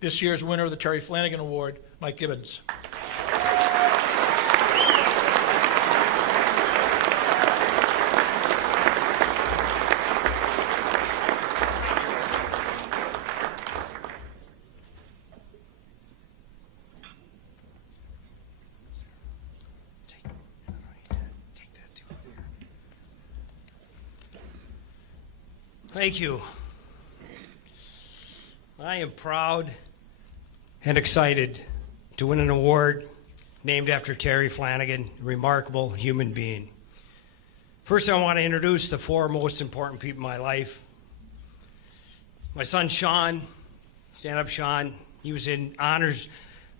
this year's winner of the Terry Flanagan Award, Mike Gibbons. Thank you. I am proud and excited to win an award named after Terry Flanagan, a remarkable human being. First, I want to introduce the four most important people in my life. My son, Sean, stand up, Sean. He was in honors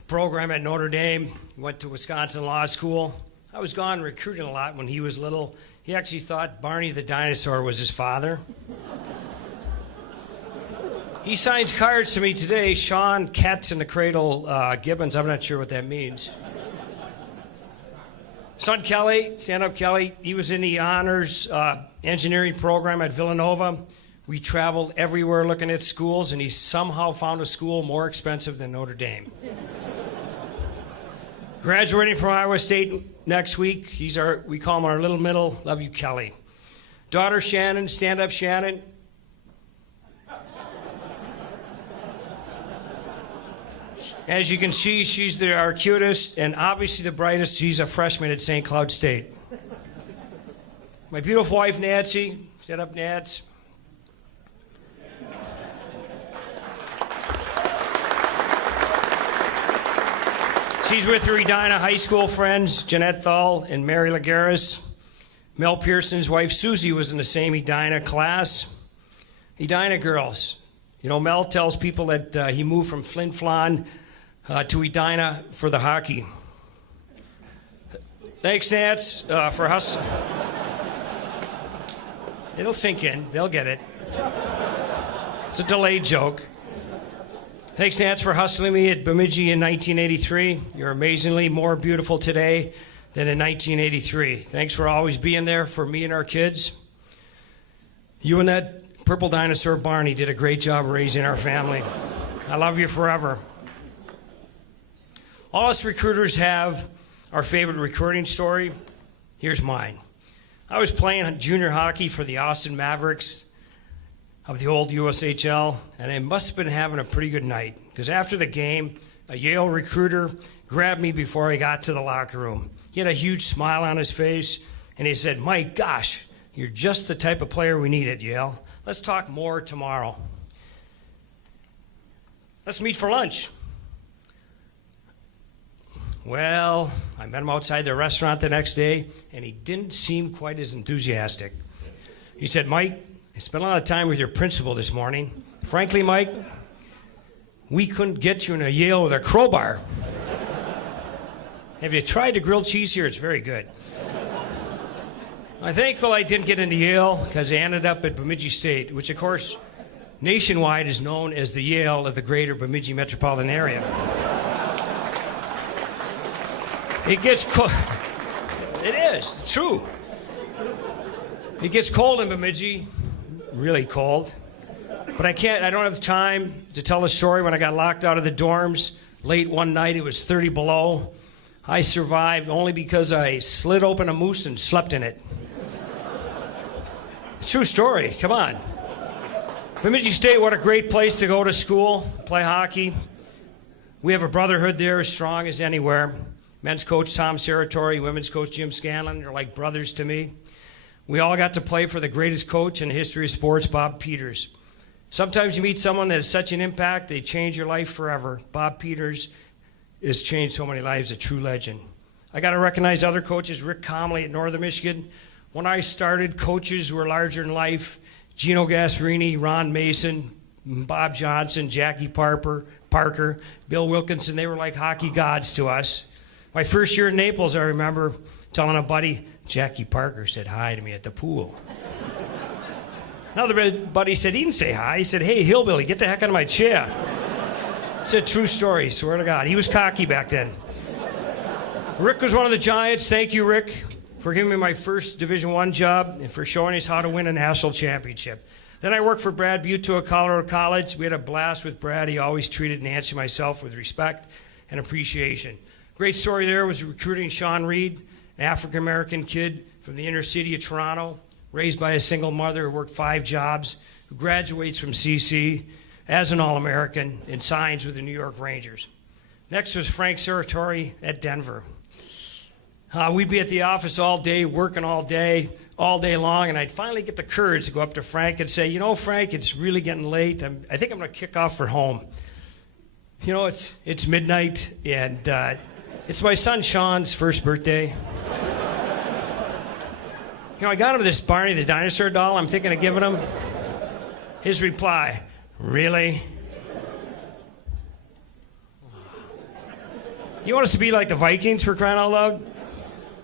program at Notre Dame, went to Wisconsin Law School. I was gone recruiting a lot when he was little. He actually thought Barney the dinosaur was his father. He signs cards to me today, Sean, Cats in the Cradle, Gibbons. I'm not sure what that means. Son Kelly, stand up Kelly. He was in the honors engineering program at Villanova. We traveled everywhere looking at schools, and he somehow found a school more expensive than Notre Dame. Graduating from Iowa State next week. We call him our little middle. Love you, Kelly. Daughter Shannon, stand up Shannon. As you can see, she's our cutest and obviously the brightest. She's a freshman at St. Cloud State. My beautiful wife, Nancy. Stand up, Nats. She's with her Edina High School friends, Jeanette Thal and Mary Lagares. Mel Pearson's wife, Susie, was in the same Edina class. Edina girls. You know, Mel tells people that he moved from Flin Flon to Edina for the hockey. Thanks, Nats, for hustling. It'll sink in. They'll get it. It's a delayed joke. Thanks, Nats, for hustling me at Bemidji in 1983. You're amazingly more beautiful today than in 1983. Thanks for always being there for me and our kids. You and that purple dinosaur Barney did a great job raising our family. I love you forever. All us recruiters have our favorite recruiting story. Here's mine. I was playing junior hockey for the Austin Mavericks of the old USHL, and I must have been having a pretty good night, because after the game, a Yale recruiter grabbed me before I got to the locker room. He had a huge smile on his face, and he said, "Mike, gosh, you're just the type of player we need at Yale. Let's talk more tomorrow. Let's meet for lunch." Well, I met him outside the restaurant the next day, and he didn't seem quite as enthusiastic. He said, "Mike, I spent a lot of time with your principal this morning. Frankly, Mike, we couldn't get you in a Yale with a crowbar. Have you tried the grilled cheese here? It's very good." I'm thankful I didn't get into Yale, because I ended up at Bemidji State, which, of course, nationwide is known as the Yale of the greater Bemidji metropolitan area. It gets cold. It is. It's true. It gets cold in Bemidji. Really cold. But I don't have time to tell the story when I got locked out of the dorms late one night. It was 30 below. I survived only because I slid open a moose and slept in it. True story. Come on. Bemidji State, what a great place to go to school, play hockey. We have a brotherhood there as strong as anywhere. Men's coach Tom Serratori, women's coach Jim Scanlon, they're like brothers to me. We all got to play for the greatest coach in the history of sports, Bob Peters. Sometimes you meet someone that has such an impact, they change your life forever. Bob Peters has changed so many lives, a true legend. I got to recognize other coaches, Rick Comley at Northern Michigan. When I started, coaches were larger than life. Gino Gasparini, Ron Mason, Bob Johnson, Jackie Parker, Bill Wilkinson, they were like hockey gods to us. My first year in Naples, I remember telling a buddy, "Jackie Parker said hi to me at the pool." Another buddy said, he didn't say hi. He said, "Hey, hillbilly, get the heck out of my chair." It's a true story, swear to God. He was cocky back then. Rick was one of the Giants. Thank you, Rick, for giving me my first Division I job and for showing us how to win a national championship. Then I worked for Brad Butow at Colorado College. We had a blast with Brad. He always treated Nancy and myself with respect and appreciation. Great story there was recruiting Sean Reed, an African-American kid from the inner city of Toronto, raised by a single mother who worked 5 jobs, who graduates from CC as an All-American and signs with the New York Rangers. Next was Frank Serratori at Denver. We'd be at the office all day, working all day long, and I'd finally get the courage to go up to Frank and say, you know, Frank, it's really getting late. I think I'm going to kick off for home. You know, it's midnight, and it's my son Sean's first birthday. You know, I got him this Barney the dinosaur doll I'm thinking of giving him. His reply, really? You want us to be like the Vikings, for crying out loud?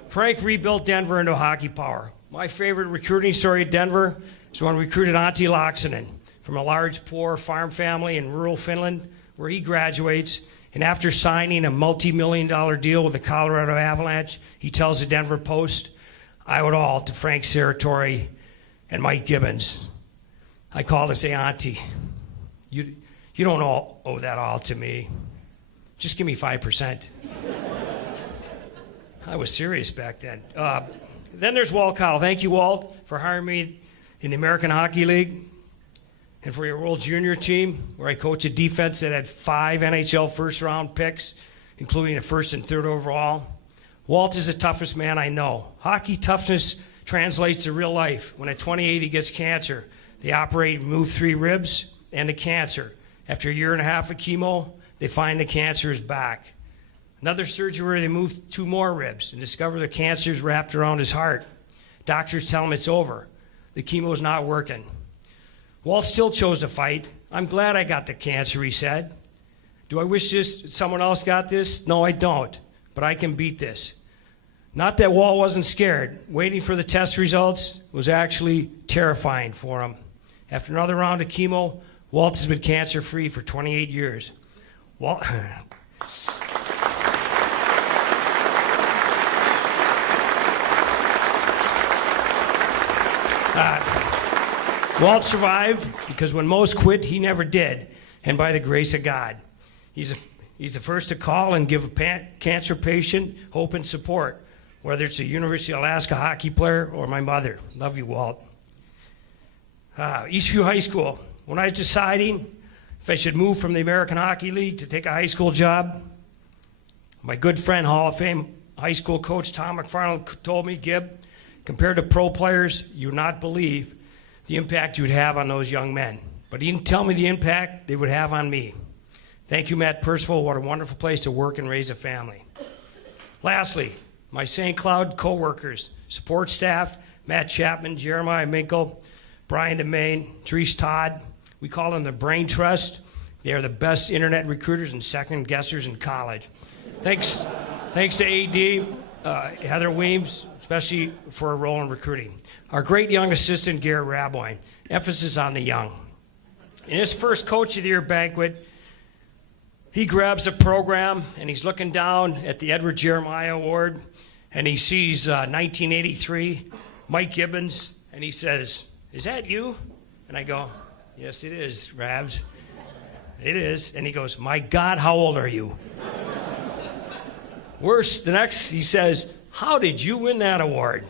Frank rebuilt Denver into a hockey power. My favorite recruiting story at Denver is when we recruited Antti Laaksonen from a large, poor farm family in rural Finland, where he graduates. And after signing a multi-million-dollar deal with the Colorado Avalanche, he tells the Denver Post, I owe it all to Frank Serratori and Mike Gibbons. I called to say, Auntie, you don't owe that all to me. Just give me 5%. I was serious back then. Then there's Walt Cowell. Thank you, Walt, for hiring me in the American Hockey League and for your World Junior team, where I coached a defense that had 5 NHL first-round picks, including a first and third overall. Walt is the toughest man I know. Hockey toughness translates to real life. When at 28 he gets cancer, they operate and remove 3 ribs and the cancer. After a year and a half of chemo, they find the cancer is back. Another surgery where they move 2 more ribs and discover the cancer is wrapped around his heart. Doctors tell him it's over. The chemo is not working. Walt still chose to fight. I'm glad I got the cancer, he said. Do I wish someone else got this? No, I don't. But I can beat this. Not that Walt wasn't scared. Waiting for the test results was actually terrifying for him. After another round of chemo, Walt has been cancer-free for 28 years. Walt... Walt survived because when most quit, he never did, and by the grace of God. He's the first to call and give a cancer patient hope and support, whether it's a University of Alaska hockey player or my mother. Love you, Walt. Eastview High School. When I was deciding if I should move from the American Hockey League to take a high school job, my good friend, Hall of Fame high school coach Tom McFarland told me, Gib, compared to pro players, you would not believe the impact you would have on those young men. But he didn't tell me the impact they would have on me. Thank you, Matt Percival. What a wonderful place to work and raise a family. Lastly, my St. Cloud co-workers, support staff, Matt Chapman, Jeremiah Minkle, Brian DeMaine, Therese Todd. We call them the Brain Trust. They are the best internet recruiters and second guessers in college. Thanks to AD, Heather Weems, especially for a role in recruiting. Our great young assistant, Garrett Raboyne, emphasis on the young. In his first Coach of the Year banquet, he grabs a program and he's looking down at the Edward Jeremiah Award and he sees 1983, Mike Gibbons, and he says, is that you? And I go, yes, it is, Rabs. It is. And he goes, my God, how old are you? Worse, the next, he says, how did you win that award?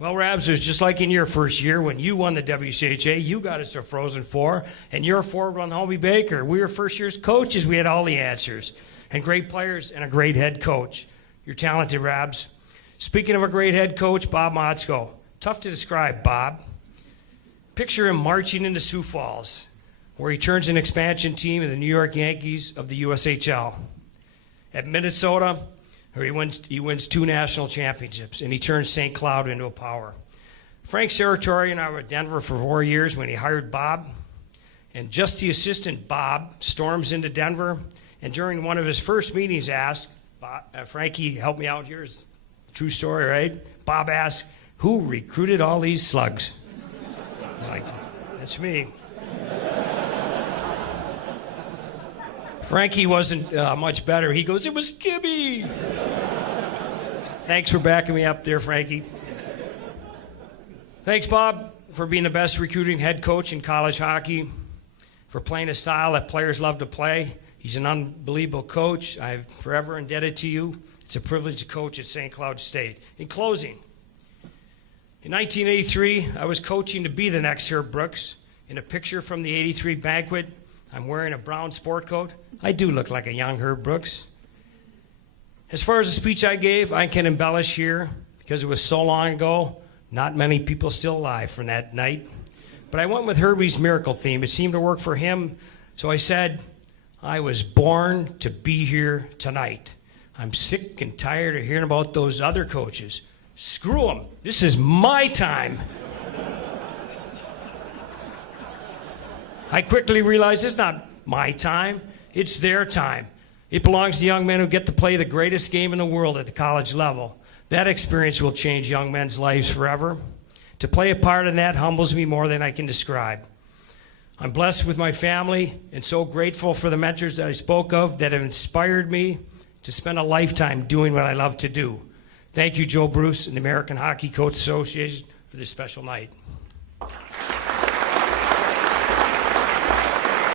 Well, Rabs, it was just like in your first year when you won the WCHA. You got us to Frozen Four, and your forward won Homie Baker. We were first year's coaches. We had all the answers, and great players and a great head coach. You're talented, Rabs. Speaking of a great head coach, Bob Motzko. Tough to describe, Bob. Picture him marching into Sioux Falls, where he turns an expansion team of the New York Yankees of the USHL. At Minnesota, where he wins 2 national championships, and he turns St. Cloud into a power. Frank Serratori and I were at Denver for 4 years when he hired Bob, and just the assistant, Bob, storms into Denver, and during one of his first meetings asked, Frankie, help me out here, it's a true story, right? Bob asked, who recruited all these slugs? I'm like, that's me. Frankie wasn't much better. He goes, it was Gibby. Thanks for backing me up there, Frankie. Thanks, Bob. for being the best recruiting head coach in college hockey, for playing a style that players love to play. He's an unbelievable coach. I'm forever indebted to you. It's a privilege to coach at St. Cloud State. In closing, in 1983, I was coaching to be the next Herb Brooks. In a picture from the '83 banquet, I'm wearing a brown sport coat. I do look like a young Herb Brooks. As far as the speech I gave, I can embellish here because it was so long ago. Not many people still alive from that night. But I went with Herbie's miracle theme. It seemed to work for him. So I said, I was born to be here tonight. I'm sick and tired of hearing about those other coaches. Screw them. This is my time. I quickly realized it's not my time. It's their time. It belongs to young men who get to play the greatest game in the world at the college level. That experience will change young men's lives forever. To play a part in that humbles me more than I can describe. I'm blessed with my family and so grateful for the mentors that I spoke of that have inspired me to spend a lifetime doing what I love to do. Thank you, Joe Bruce and the American Hockey Coach Association, for this special night.